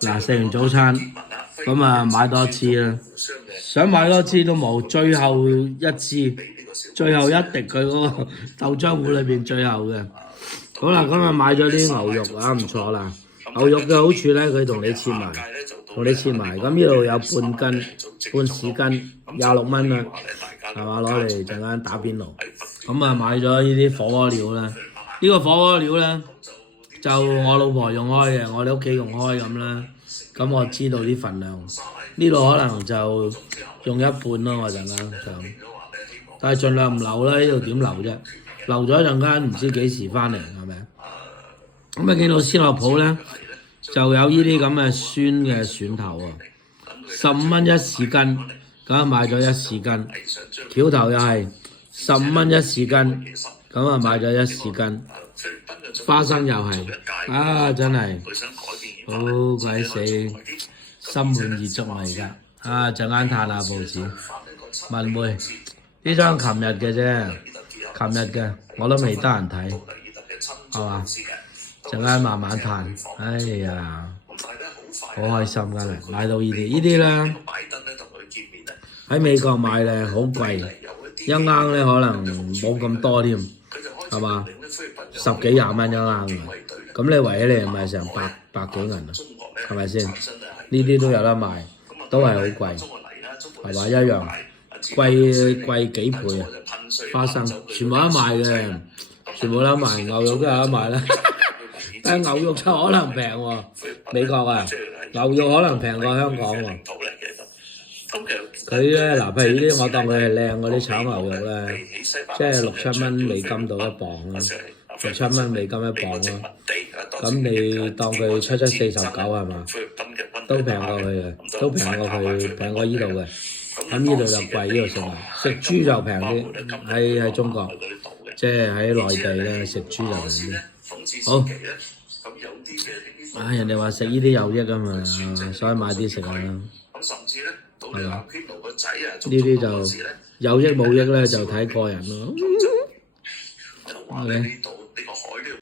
嗱，食完早餐，咁啊買多一支啦，想買多支都冇，最後一支，最後一滴佢嗰個豆漿糊裏邊最後嘅。好啦，今日買咗啲牛肉啊，唔錯啦。牛肉嘅好處咧，佢同你切埋，咁呢度有半市斤，26蚊啦，係嘛？攞嚟陣間打邊爐。咁啊買咗呢啲火鍋料啦，呢個火鍋料咧就我老婆用開嘅，我哋屋企用開咁啦。咁我知道啲份量，呢度可能就用一半咯，我陣間想，但係盡量唔留啦，呢度點留啫？留咗一陣間唔知幾時翻嚟，係咪？咁啊見到鮮樂鋪咧就有呢啲咁嘅酸嘅蒜頭喎，15蚊一市斤，咁啊買咗一市斤。橋頭又係15蚊一市斤，咁啊買咗一市斤。花生又係，啊真係好鬼死心滿意足啊而家，啊陣間嘆下報紙。文匯呢張琴日嘅啫，我都未得閒睇，係嘛？陣間慢慢嘆，哎呀，好開心㗎啦！買到呢啲咧喺美國買咧好貴，一盎咧可能冇咁多添，係嘛？10幾20蚊一盎啊，咁你圍起嚟咪成百幾銀啊？係咪先？呢啲都有得賣，都係好貴，係嘛？一樣貴幾倍啊！花生全部有得賣嘅，全部有得賣，牛肉都有得賣啦。但係牛肉就可能平喎，美國啊，牛肉可能平過香港喎。佢咧嗱，譬如呢啲我當佢係靚嗰啲炒牛肉咧，即係6、7蚊美金到一磅啦，6、7蚊美金一磅啦。咁你當佢7、7、49係嘛？都平過佢嘅，都平過依度嘅。咁呢度就貴，呢度食豬就平啲，喺中國，即係喺內地咧食豬就平啲。好，人哋話食呢啲有益啊嘛，所以買啲食下啦，係嘛？呢啲就有益冇益咧，就睇個人咯。OK。